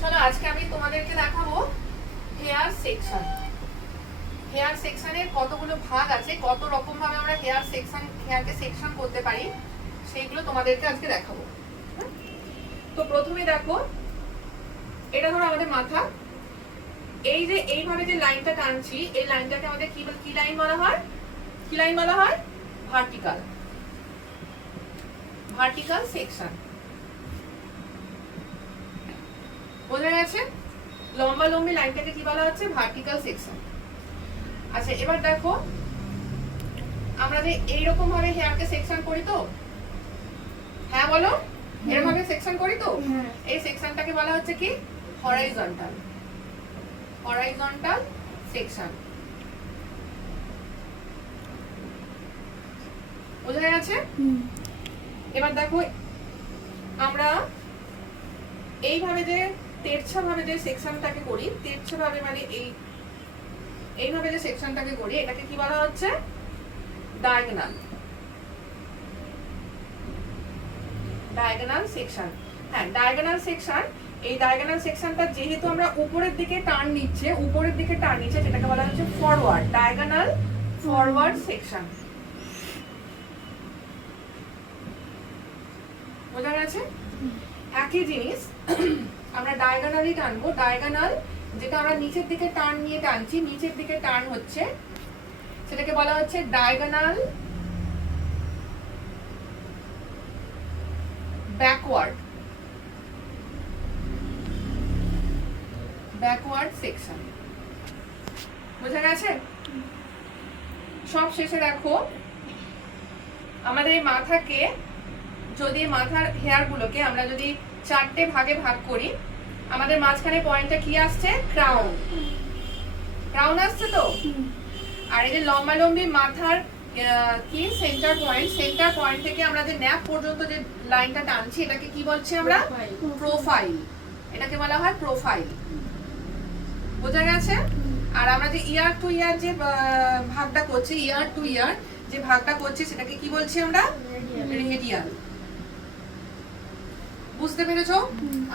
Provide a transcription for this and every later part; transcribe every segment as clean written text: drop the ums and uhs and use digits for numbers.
চলো আজকে আমি তোমাদেরকে দেখাবো হেয়ার সেকশন। হেয়ার সেকশনের কতগুলো ভাগ আছে, কত রকম ভাবে আমরা হেয়ারকে সেকশন করতে পারি, সেইগুলো তোমাদেরকে আজকে দেখাবো। তো প্রথমে দেখো, এটা ধরো আমাদের মাথা। এই যে এইভাবে যে লাইনটা টানছি, এই লাইনটাকে আমাদের কি লাইন বলা হয়? কি লাইন বলা হয়? ভার্টিক্যাল। Vertical section. বোঝা গেছে? লম্বা লম্বি লাইনটাকে কি বলা হচ্ছে? Vertical section. আচ্ছা, এবার দেখো, আমরা যে এইরকম ভাবে হেয়ারকে সেকশন করি তো, হ্যাঁ বলো, এরকম ভাবে সেকশন করি তো, এই সেকশনটাকে বলা হচ্ছে কি? হরাইজন্টাল। Horizontal section. বোঝা গেছে? এবার দেখো, আমরা এইভাবে যে তেরছা ভাবে যে সেকশনটাকে করি, তেরছা ভাবে মানে এইভাবে যে সেকশনটাকে করি, এটাকে কি বলা হচ্ছে? ডায়াগোনাল। Diagonal section. হ্যাঁ, ডায়াগোনাল সেকশন। এই ডায়াগোনাল সেকশনটা যেহেতু আমরা উপরের দিকে টার্ন নিচ্ছে, সেটাকে বলা হচ্ছে ফরওয়ার্ড। Diagonal forward section. বোঝা গেছে? একই জিনিস আমরা ডায়াগোনালি টানবো। ডায়াগোনাল যেটা আমরা নিচের দিকে টার্ন নিয়ে টানছি, নিচের দিকে টার্ন হচ্ছে, সেটাকে বলা হচ্ছে ডায়াগোনাল ব্যাকওয়ার্ড। Backward section. বোঝা গেছে? সব শেষে দেখো, আমাদের মাথাকে যদি, মাথার হেয়ার গুলোকে আমরা যদি চারটে ভাগে ভাগ করি, আমাদের মাঝখানে পয়েন্টটা কি আসছে? ক্রাউন। ক্রাউন আসছে তো। আর এই যে লম্বা লম্বি মাথার কি সেন্টার পয়েন্ট থেকে আমরা যে ন্যাপ পর্যন্ত যে লাইনটা টানছি, এটাকে কি বলছি আমরা? প্রোফাইল। এটাকে বলা হয় প্রোফাইল। বোঝা গেছে? আর আমরা যে ইয়ার টু ইয়ার যে ভাগটা করছি, ইয়ার টু ইয়ার যে ভাগটা করছি, সেটাকে কি বলছি আমরা? রেডিয়াল। বুঝতে পেরেছো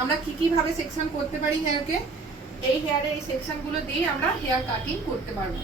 আমরা কি কি ভাবে সেকশন করতে পারি হেয়ারকে? এই হেয়ারের এই সেকশন গুলো দিয়ে আমরা হেয়ার কাটিং করতে পারবো।